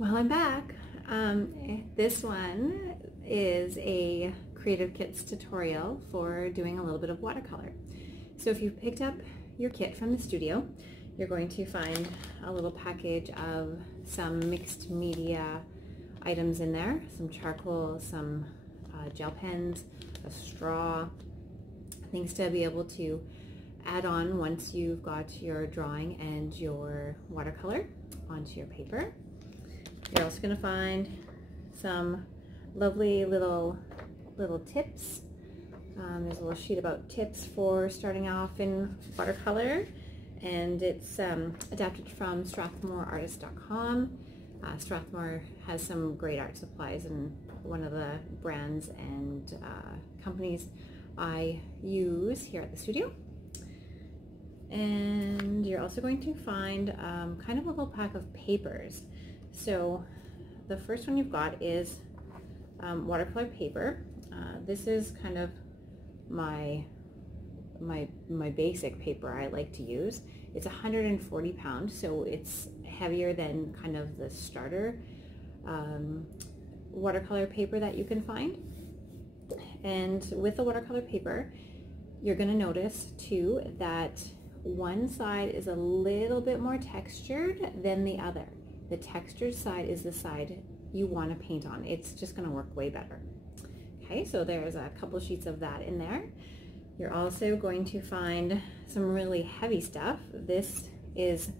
Well, I'm back. This one is a Creative Kits tutorial for doing a little bit of watercolor. So if you picked up your kit from the studio, you're going to find a little package of some mixed media items in there, some charcoal, some gel pens, a straw, things to be able to add on once you've got your drawing and your watercolor onto your paper. You're also going to find some lovely little tips. There's a little sheet about tips for starting off in watercolor, and it's adapted from strathmoreartist.com. Strathmore has some great art supplies, and one of the brands and companies I use here at the studio. And you're also going to find kind of a little pack of papers. So the first one you've got is watercolor paper. This is kind of my basic paper I like to use. It's 140 pounds, so it's heavier than kind of the starter watercolor paper that you can find. And with the watercolor paper, you're going to notice too that one side is a little bit more textured than the other. The textured side is the side you want to paint on. It's just going to work way better. Okay, so there's a couple sheets of that in there. You're also going to find some really heavy stuff. This is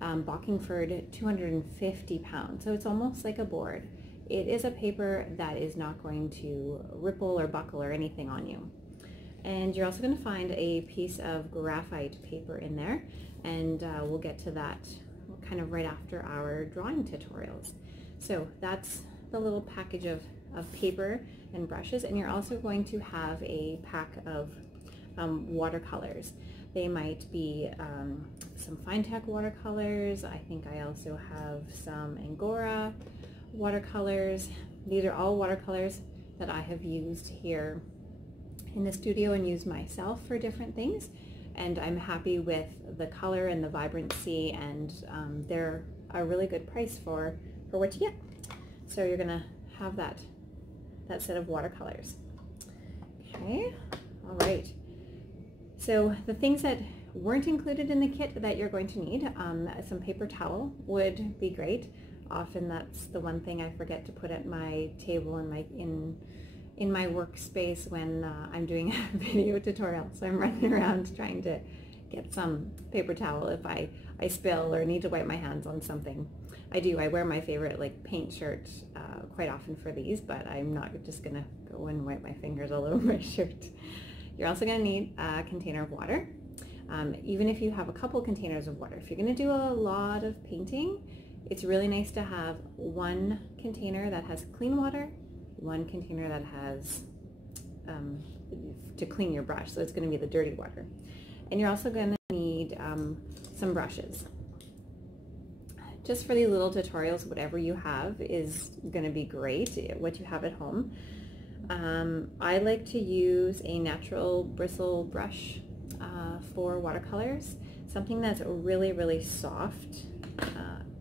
Bockingford 250 pounds, so it's almost like a board. It is a paper that is not going to ripple or buckle or anything on you. And you're also going to find a piece of graphite paper in there, and we'll get to that kind of right after our drawing tutorials. So that's the little package of paper and brushes, and you're also going to have a pack of watercolors. They might be some Fine-Tech watercolors. I think I also have some Angora watercolors. These are all watercolors that I have used here in the studio and used myself for different things, and I'm happy with the color and the vibrancy, and they're a really good price for what you get. So you're gonna have that set of watercolors. Okay, all right. So the things that weren't included in the kit that you're going to need, some paper towel would be great. Often that's the one thing I forget to put at my table in my workspace when I'm doing a video tutorial. So I'm running around trying to get some paper towel if I spill or need to wipe my hands on something. I wear my favorite paint shirt quite often for these, but I'm not just gonna go and wipe my fingers all over my shirt. You're also gonna need a container of water. Even if you have a couple containers of water, if you're gonna do a lot of painting, it's really nice to have one container that has clean water, one container that has to clean your brush, so it's going to be the dirty water. And you're also going to need some brushes. Just for these little tutorials, whatever you have is going to be great, what you have at home. I like to use a natural bristle brush for watercolors. Something that's really soft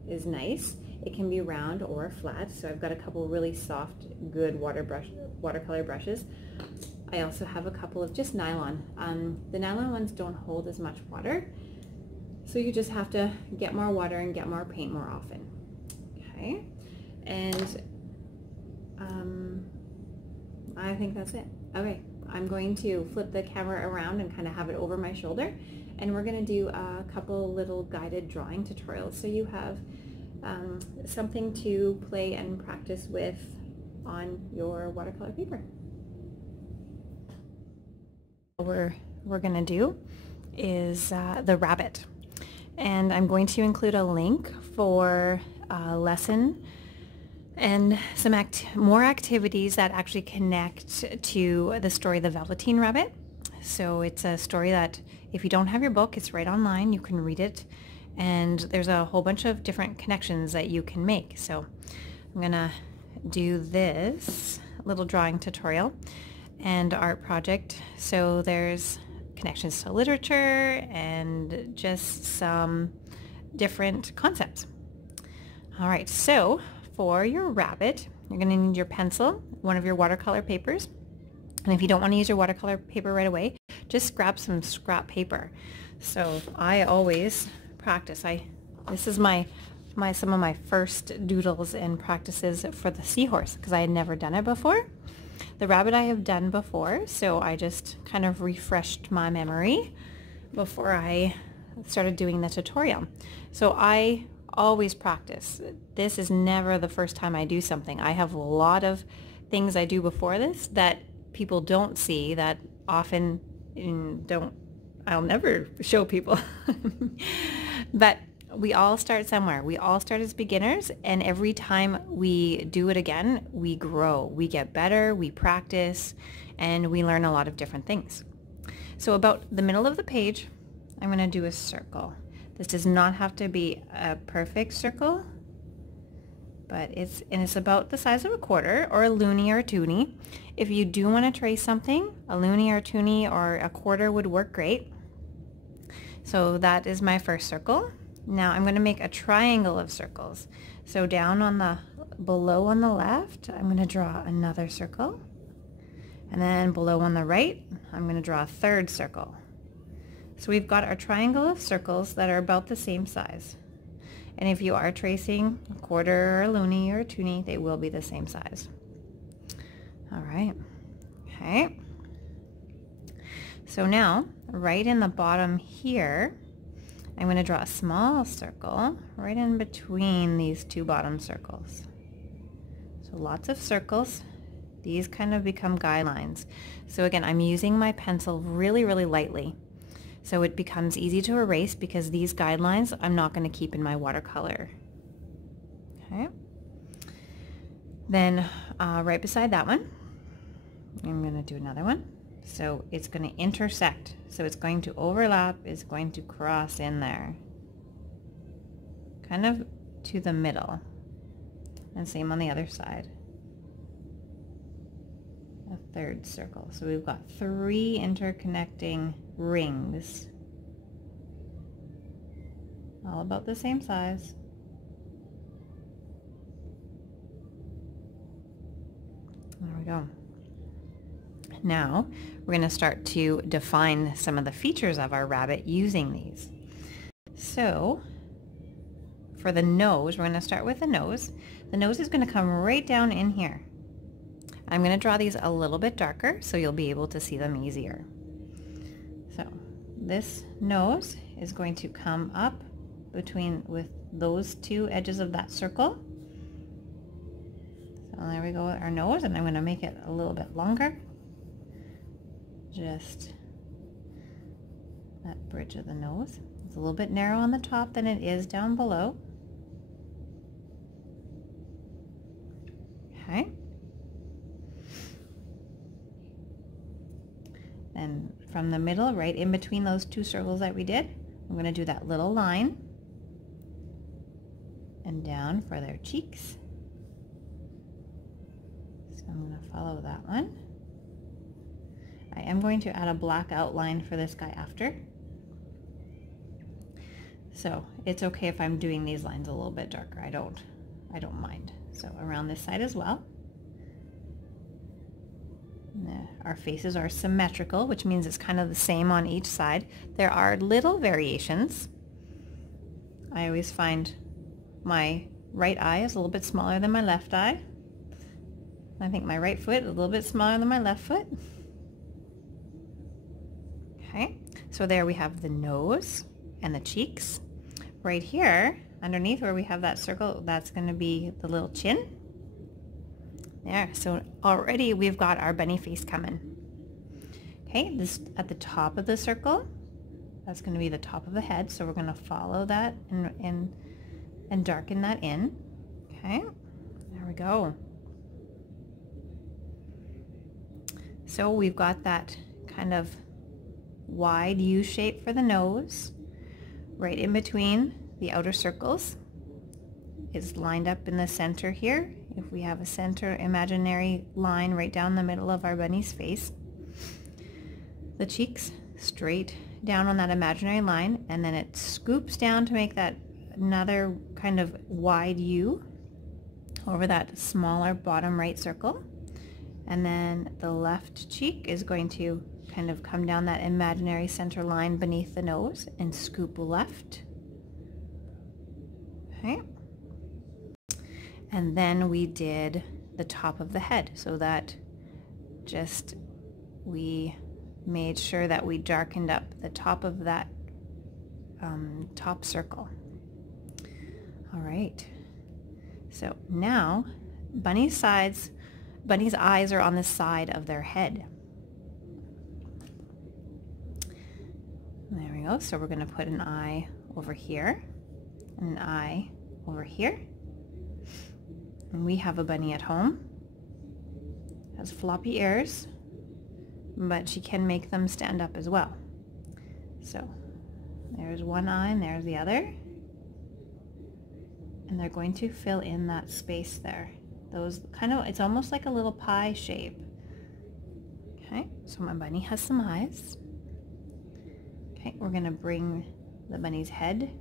is nice. It can be round or flat, so I've got a couple really soft, good watercolor brushes. I also have a couple of just nylon. The nylon ones don't hold as much water, so you just have to get more water and get more paint more often. Okay, and I think that's it. Okay, I'm going to flip the camera around and kind of have it over my shoulder, and we're going to do a couple little guided drawing tutorials, so you have something to play and practice with on your watercolor paper. What we're going to do is the rabbit, and I'm going to include a link for a lesson and some more activities that actually connect to the story The Velveteen Rabbit. So it's a story that if you don't have your book, it's right online, you can read it. And there's a whole bunch of different connections that you can make. So I'm gonna do this little drawing tutorial and art project. So there's connections to literature and just some different concepts. All right, so for your rabbit, you're going to need your pencil, one of your watercolor papers. And if you don't want to use your watercolor paper right away, just grab some scrap paper. So I always practice. This is some of my first doodles and practices for the seahorse because I had never done it before. The rabbit I have done before, so I just kind of refreshed my memory before I started doing the tutorial. So I always practice. This is never the first time I do something. I have a lot of things I do before this that people don't see, that often I'll never show people. But we all start somewhere. We all start as beginners, and every time we do it again, we grow. We get better, we practice, and we learn a lot of different things. So about the middle of the page, I'm going to do a circle. This does not have to be a perfect circle, but it's about the size of a quarter or a loonie or a toonie. If you do want to trace something, a loonie or a toonie or a quarter would work great. So that is my first circle. Now I'm going to make a triangle of circles. So down below on the left, I'm going to draw another circle. And then below on the right, I'm going to draw a third circle. So we've got our triangle of circles that are about the same size. And if you are tracing a quarter or a loonie or a toonie, they will be the same size. All right. Okay. So now, right in the bottom here, I'm going to draw a small circle right in between these two bottom circles. So lots of circles. These kind of become guidelines. So again, I'm using my pencil really, really lightly. So it becomes easy to erase because these guidelines I'm not going to keep in my watercolor. Okay. Then right beside that one, I'm going to do another one. So it's going to intersect. So it's going to overlap, it's going to cross in there. Kind of to the middle. And same on the other side. A third circle. So we've got 3 interconnecting rings. All about the same size. There we go. Now we're going to start to define some of the features of our rabbit using these. So for the nose, we're going to start with the nose. The nose is going to come right down in here. I'm going to draw these a little bit darker so you'll be able to see them easier. So this nose is going to come up with those 2 edges of that circle. So there we go with our nose, and I'm going to make it a little bit longer. Just that bridge of the nose. It's a little bit narrow on the top than it is down below. Okay. Then from the middle, right in between those 2 circles that we did, I'm going to do that little line and down for their cheeks. So I'm going to follow that one. I am going to add a black outline for this guy after. So it's okay if I'm doing these lines a little bit darker. I don't mind. So around this side as well. Our faces are symmetrical, which means it's kind of the same on each side. There are little variations. I always find my right eye is a little bit smaller than my left eye. I think my right foot is a little bit smaller than my left foot. Okay, so there we have the nose and the cheeks. Right here, underneath where we have that circle, that's going to be the little chin. There, so already we've got our bunny face coming. Okay, this at the top of the circle, that's going to be the top of the head, so we're going to follow that and darken that in. Okay, there we go. So we've got that kind of wide U shape for the nose. Right in between the outer circles is lined up in the center here. If we have a center imaginary line right down the middle of our bunny's face. The cheeks straight down on that imaginary line, and then it scoops down to make that another kind of wide U over that smaller bottom right circle. And then the left cheek is going to kind of come down that imaginary center line beneath the nose and scoop left. Okay. And then we did the top of the head, so that just we made sure that we darkened up the top of that top circle. All right. So now Bunny's eyes are on the side of their head. There we go. So we're going to put an eye over here and an eye over here. And we have a bunny at home. Has floppy ears, but she can make them stand up as well. So there's one eye and there's the other. And they're going to fill in that space there. Those kind of, it's almost like a little pie shape. Okay, so my bunny has some eyes. Okay, we're going to bring the bunny's head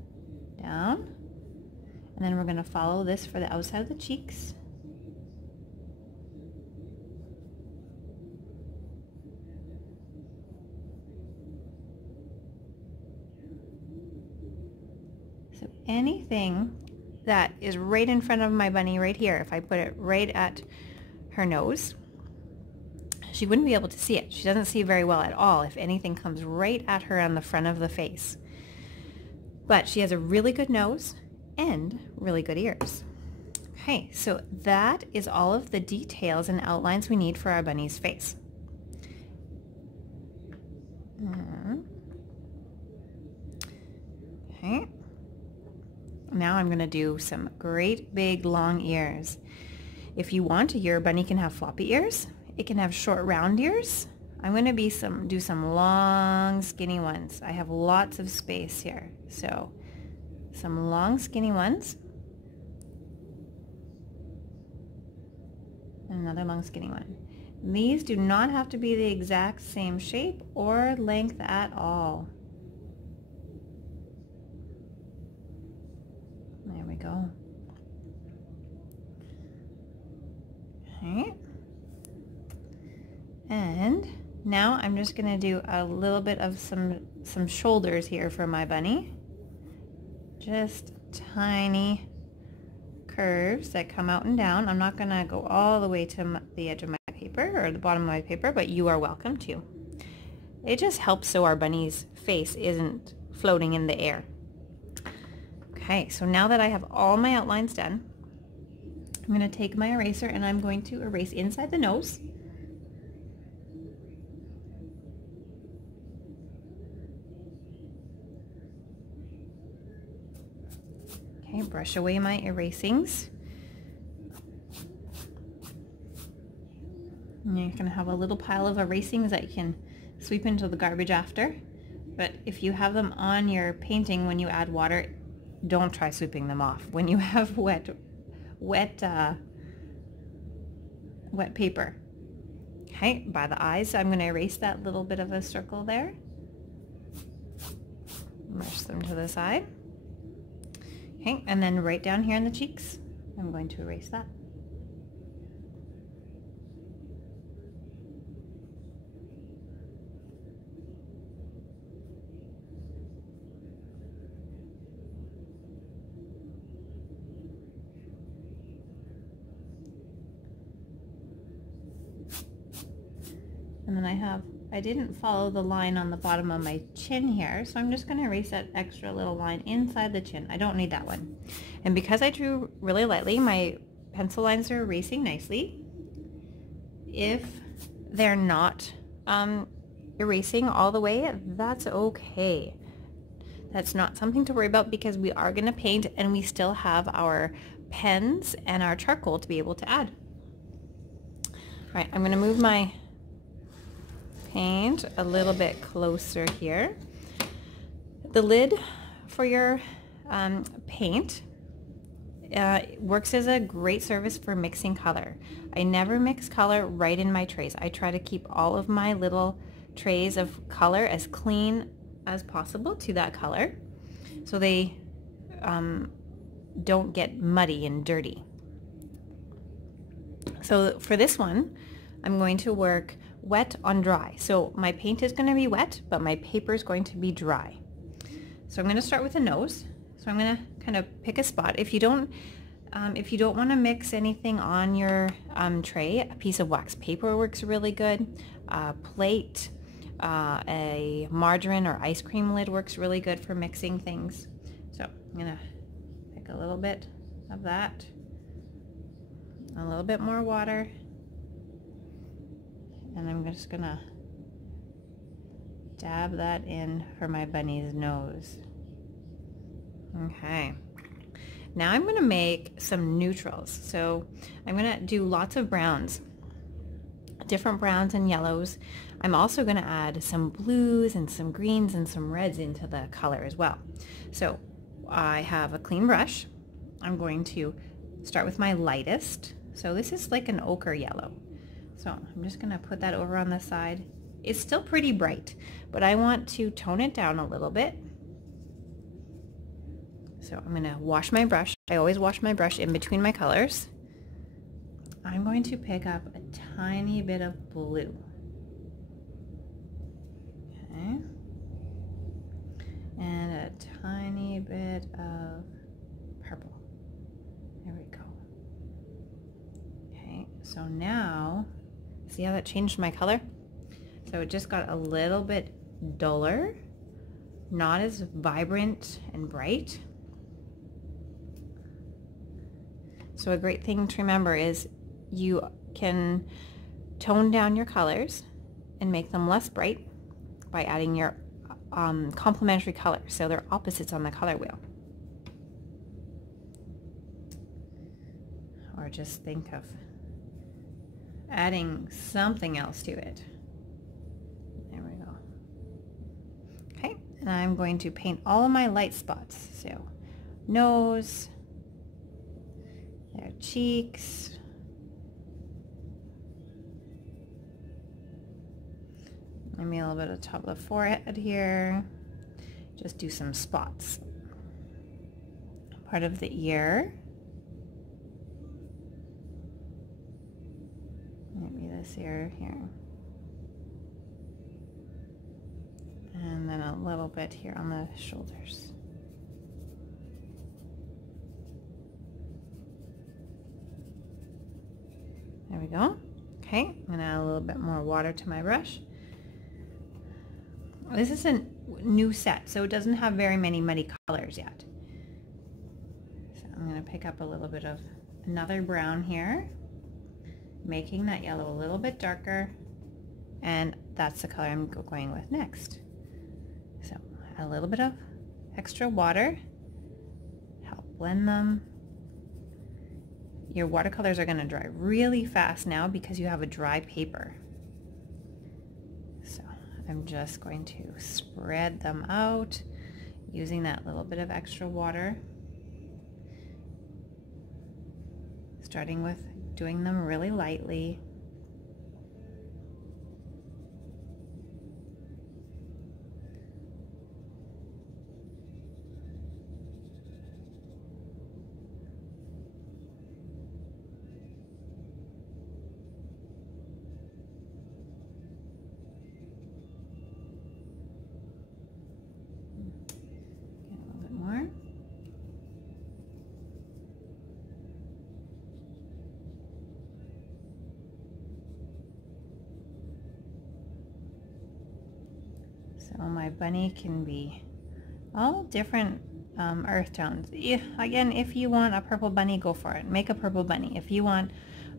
down. And then we're going to follow this for the outside of the cheeks. So anything that is right in front of my bunny right here, if I put it right at her nose, she wouldn't be able to see it. She doesn't see very well at all if anything comes right at her on the front of the face. But she has a really good nose and really good ears. Okay, so that is all of the details and outlines we need for our bunny's face. Okay. Now I'm going to do some great big long ears. If you want, your bunny can have floppy ears. It can have short round ears. I'm going to do some long skinny ones. I have lots of space here. So some long skinny ones. And another long skinny one. These do not have to be the exact same shape or length at all. There we go. Okay. And now I'm just going to do a little bit of some shoulders here for my bunny. Just tiny curves that come out and down. I'm not going to go all the way to the edge of my paper or the bottom of my paper, but you are welcome to. It just helps so our bunny's face isn't floating in the air. Okay, so now that I have all my outlines done, I'm going to take my eraser and I'm going to erase inside the nose. Okay, brush away my erasings. And you're going to have a little pile of erasings that you can sweep into the garbage after. But if you have them on your painting when you add water, don't try sweeping them off when you have wet paper. Okay, by the eyes, I'm going to erase that little bit of a circle there. Brush them to the side. Okay, and then right down here in the cheeks, I'm going to erase that. And then I didn't follow the line on the bottom of my chin here, so I'm just going to erase that extra little line inside the chin. I don't need that one. And because I drew really lightly, my pencil lines are erasing nicely. If they're not erasing all the way, that's okay. That's not something to worry about because we are going to paint and we still have our pens and our charcoal to be able to add. All right, I'm going to move my paint a little bit closer here. The lid for your paint works as a great service for mixing color. I never mix color right in my trays. I try to keep all of my little trays of color as clean as possible to that color, so they don't get muddy and dirty. So for this one, I'm going to work wet on dry. So my paint is going to be wet, but my paper is going to be dry. So I'm going to start with the nose. So I'm going to kind of pick a spot. If you don't want to mix anything on your tray, a piece of wax paper works really good. A plate, a margarine or ice cream lid works really good for mixing things. So I'm going to pick a little bit of that, a little bit more water, and I'm just going to dab that in for my bunny's nose. Okay. Now I'm going to make some neutrals. So I'm going to do lots of browns, different browns and yellows. I'm also going to add some blues and some greens and some reds into the color as well. So I have a clean brush. I'm going to start with my lightest. So this is like an ochre yellow. So I'm just going to put that over on the side. It's still pretty bright, but I want to tone it down a little bit. So I'm going to wash my brush. I always wash my brush in between my colors. I'm going to pick up a tiny bit of blue. Okay. And a tiny bit of purple. There we go. Okay, so now, see how that changed my color? So it just got a little bit duller, not as vibrant and bright. So a great thing to remember is you can tone down your colors and make them less bright by adding your complementary colors. So they're opposites on the color wheel. Or just think of adding something else to it. There we go. Okay, and I'm going to paint all of my light spots. So nose, their cheeks, maybe a little bit of the top of the forehead here. Just do some spots. Part of the ear. Maybe this ear here. And then a little bit here on the shoulders. There we go. Okay, I'm going to add a little bit more water to my brush. This is a new set, so it doesn't have very many muddy colors yet. So I'm going to pick up a little bit of another brown here, making that yellow a little bit darker, and that's the color I'm going with next. So a little bit of extra water, help blend them. Your watercolors are going to dry really fast now because you have a dry paper. So I'm just going to spread them out using that little bit of extra water. Starting with doing them really lightly. So my bunny can be all different earth tones. Again, if you want a purple bunny, go for it. Make a purple bunny. If you want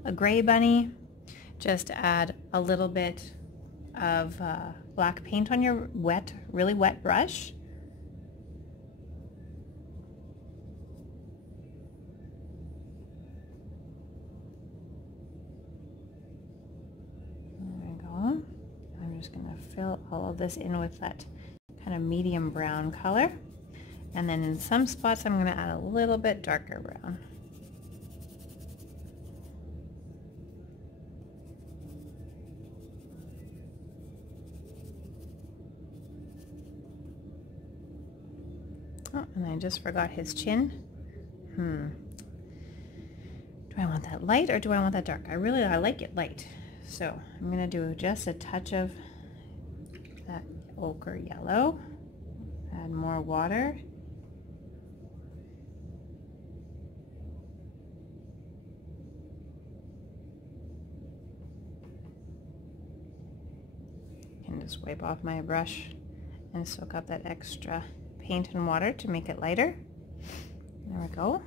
a gray bunny, just add a little bit of black paint on your really wet brush. There we go. I'm just going to fill all of this in with that kind of medium brown color. And then in some spots I'm going to add a little bit darker brown. Oh, and I just forgot his chin. Do I want that light or do I want that dark? I like it light. So I'm going to do just a touch of that ochre yellow. Add more water. And just wipe off my brush and soak up that extra paint and water to make it lighter. There we go.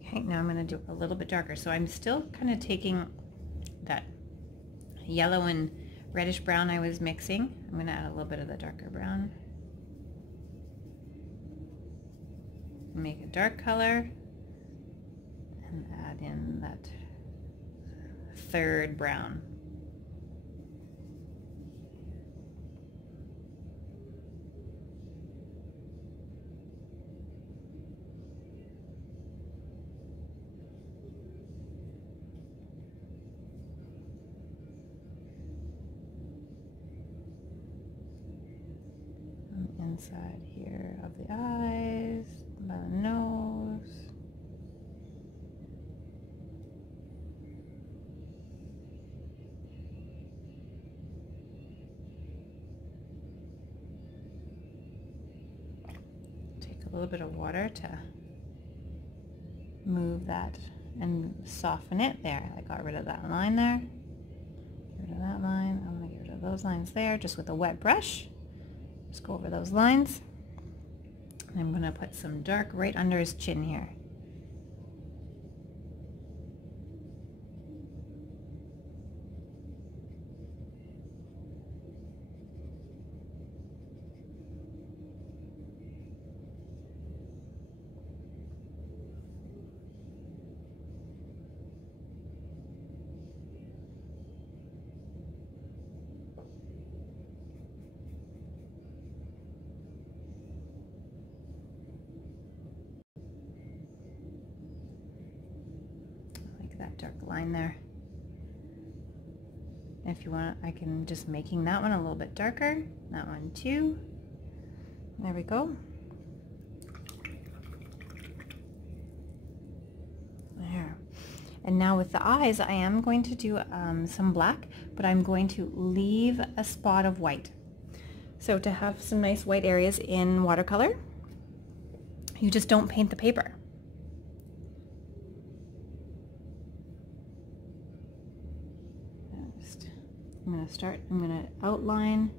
Okay, now I'm going to do a little bit darker. So I'm still kind of taking that yellow and reddish brown I was mixing. I'm going to add a little bit of the darker brown. Make a dark color and add in that third brown. Inside here of the eyes, by the nose. Take a little bit of water to move that and soften it. There, I got rid of that line there. Get rid of that line. I'm going to get rid of those lines there just with a wet brush. Just go over those lines. And I'm going to put some dark right under his chin here. That dark line there. If you want, I can just making that one a little bit darker. That one too. There we go. There. And now with the eyes, I am going to do some black, but I'm going to leave a spot of white. So to have some nice white areas in watercolor, you just don't paint the paper. I'm going to outline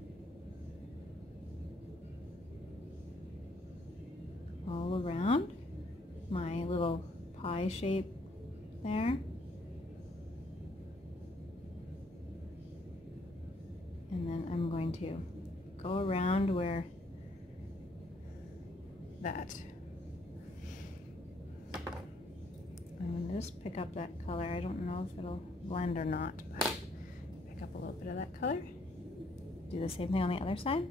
all around my little pie shape there. And then I'm going to go around where that. I'm going to just pick up that color. I don't know if it'll blend or not, but up a little bit of that color. Do the same thing on the other side.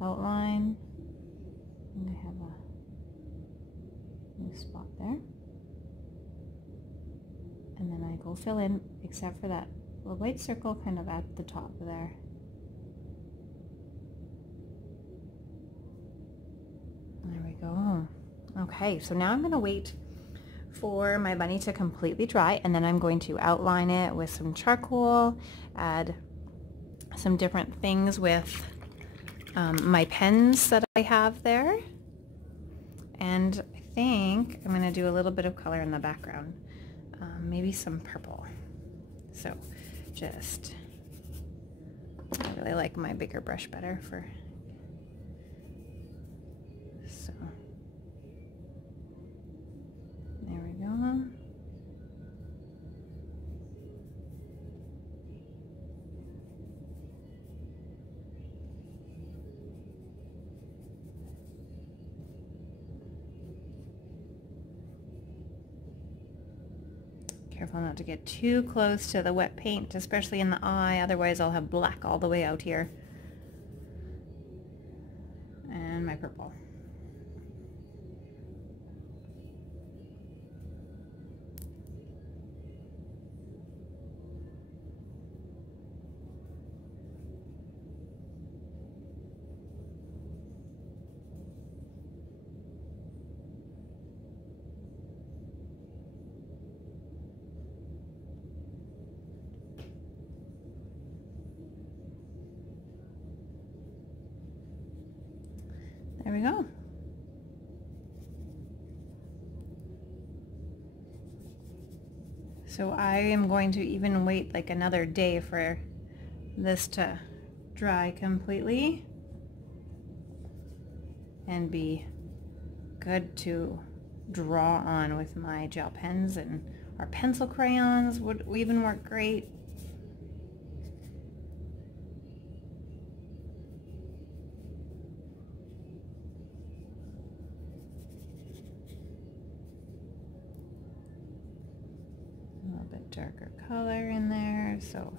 Outline. And I have a new spot there. And then I go fill in, except for that little white circle kind of at the top there. There we go. Okay, so now I'm going to wait for my bunny to completely dry, and then I'm going to outline it with some charcoal, add some different things with my pens that I have there, and I think I'm going to do a little bit of color in the background, maybe some purple. So just, I really like my bigger brush better for, so there we go. Careful not to get too close to the wet paint, especially in the eye, otherwise I'll have black all the way out here. And my purple. There we go. So I am going to even wait like another day for this to dry completely and be good to draw on with my gel pens, and our pencil crayons would even work great. A little bit darker color in there, so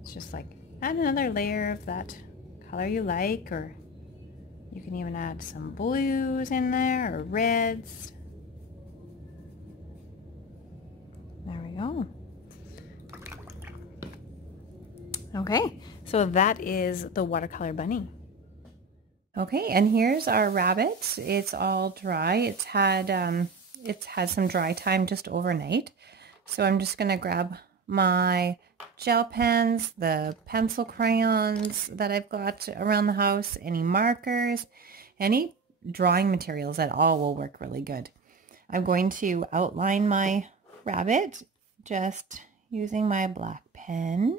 it's just like add another layer of that color you like, or you can even add some blues in there or reds. There we go. Okay, so that is the watercolor bunny. Okay, and here's our rabbit. It's all dry. It's had some dry time just overnight. So I'm just gonna grab my gel pens, the pencil crayons that I've got around the house, any markers, any drawing materials at all will work really good. I'm going to outline my rabbit just using my black pen.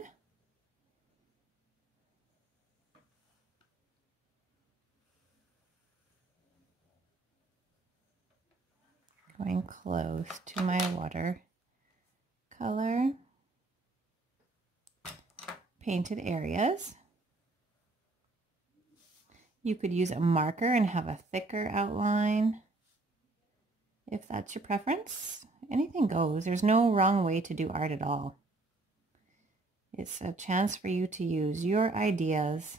Going close to my watercolor painted areas. You could use a marker and have a thicker outline if that's your preference. Anything goes. There's no wrong way to do art at all. It's a chance for you to use your ideas.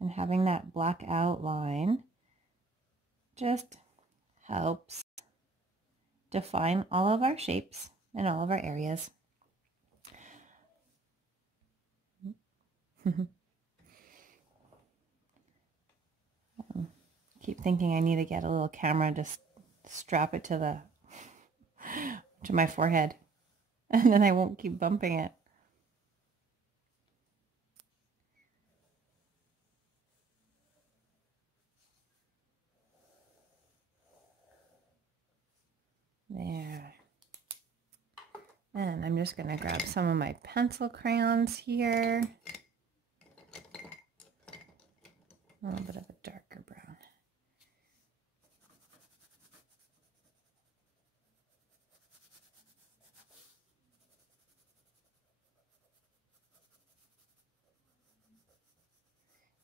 And having that black outline just helps define all of our shapes and all of our areas. Keep thinking I need to get a little camera, just strap it to my forehead, and then I won't keep bumping it. There. And I'm just going to grab some of my pencil crayons here. A little bit of a darker brown.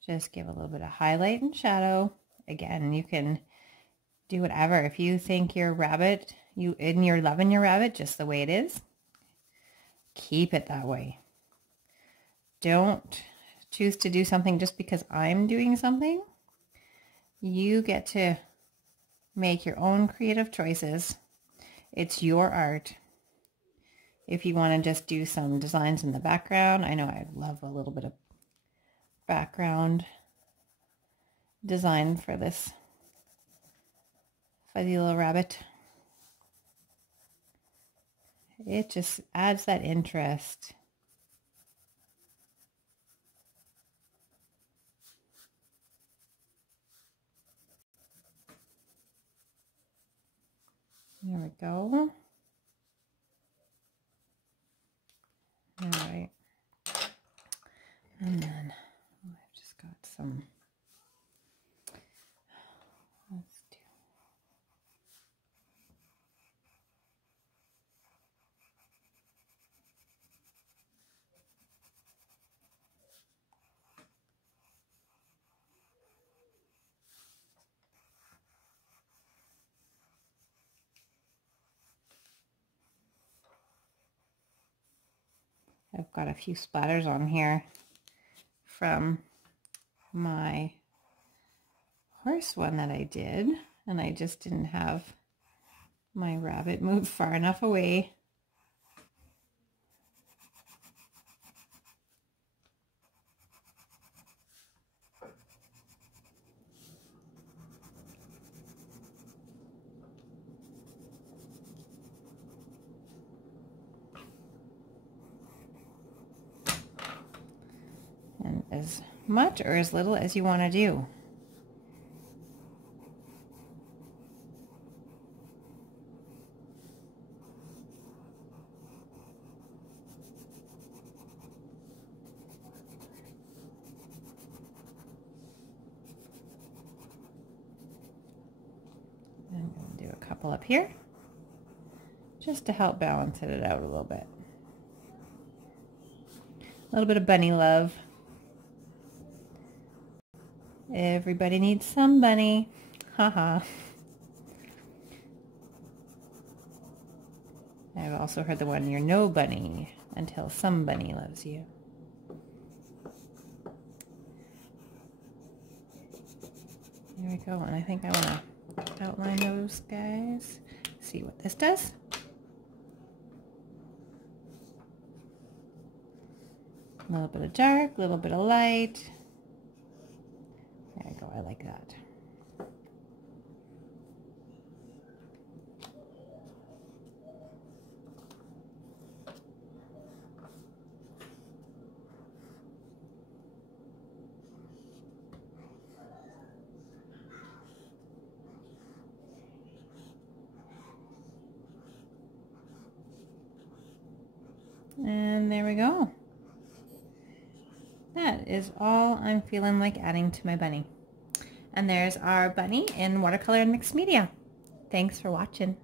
Just give a little bit of highlight and shadow. Again, you can do whatever. If you think your rabbit, you're loving your rabbit just the way it is, keep it that way. Don't choose to do something just because I'm doing something. You get to make your own creative choices. It's your art. If you want to just do some designs in the background, I know I love a little bit of background design for this fuzzy little rabbit. It just adds that interest. There we go. All right. And then I've just got some, let's do, I've got a few splatters on here from my horse one that I did, and I just didn't have my rabbit move far enough away. as much or as little as you want to do. I'm going to do a couple up here just to help balance it out a little bit. A little bit of bunny love. Everybody needs some bunny. Haha. I've also heard the one, you're no bunny until some bunny loves you. There we go, and I think I want to outline those guys. See what this does. A little bit of dark, a little bit of light. There we go, I like that. And there we go. That is all I'm feeling like adding to my bunny. And there's our bunny in watercolor and mixed media. Thanks for watching.